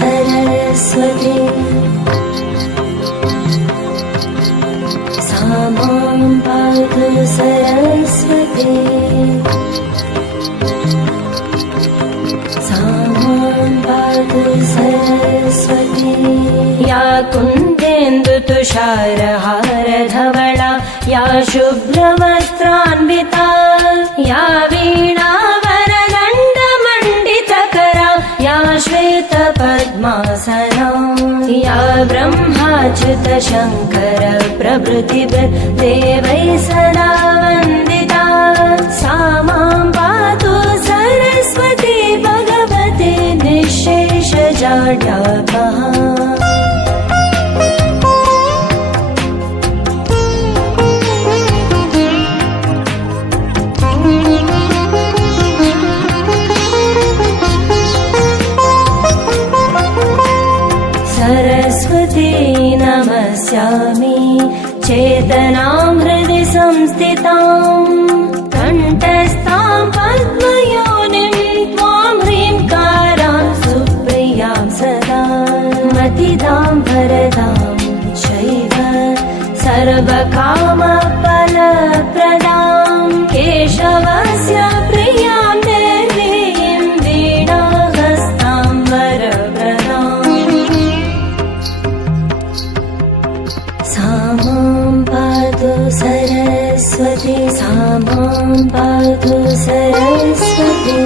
सरस्वती सामां पातु सरस्वती सामां पातु सरस्वती या कुन्देन्दुतुषारहारधवला या शुभ्रवस्त्रान्विता या वीणावरदण्डमण्डितकरा या श्वेतपद्मासना या ब्रह्माच्युत शङ्कर प्रभृतिभिर्देवैः सदा वन्दिता सा मां पातु सरस्वती भगवती निःशेषजाड्यापहा सरस्वती नमस्यामि चेतनां हृदि संस्थितां कण्ठस्थां पद्मयोनिं त्वां ह्रीङ्कारां सुप्रियां सदा मतिदां वरदां चैव सर्वकामफलप्रदां केशवस्य प्रियां देवीं वीणाहस्तां वरप्रदाम् सामां पातु सरस्वती सामां पातु सरस्वती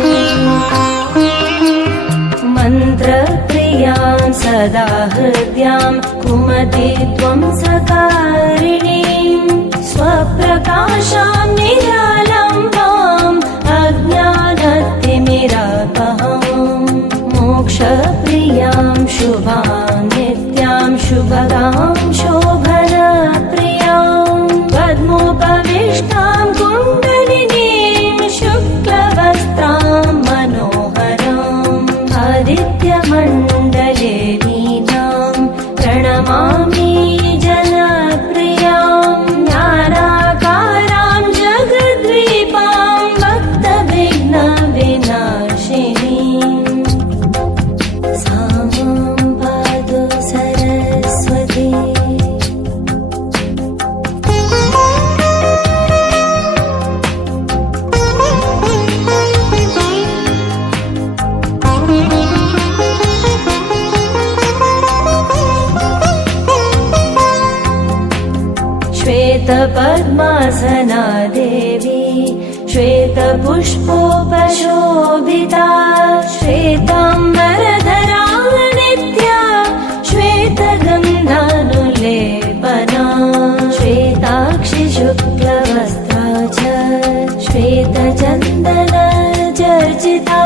मन्त्रप्रियां सदा हृद्यां कुमति त्वं सकारिणीं स्वप्रकाशां निरालम्बाम् अज्ञानतिमिरापहां मोक्षप्रियां शुभां नित्यां शुभदां शोभनप्रियां पद्मोपविष्टां कुण्डलिनीं शुक्लवस्त्रां मनोहराम् आदित्यमण्डले लीनां प्रणमामि जनप्रियां ज्ञानाकारां जगद्दीपां भक्तविघ्नविनाशिनीं सामां पातु सरस्वती श्वेतपद्मासना देवी श्वेतपुष्पोपशोभिता श्वेताम्बरधरा नित्या श्वेतगन्धानुलेपना श्वेताक्षि शुक्लवस्त्रा च श्वेतचन्दनचर्चिता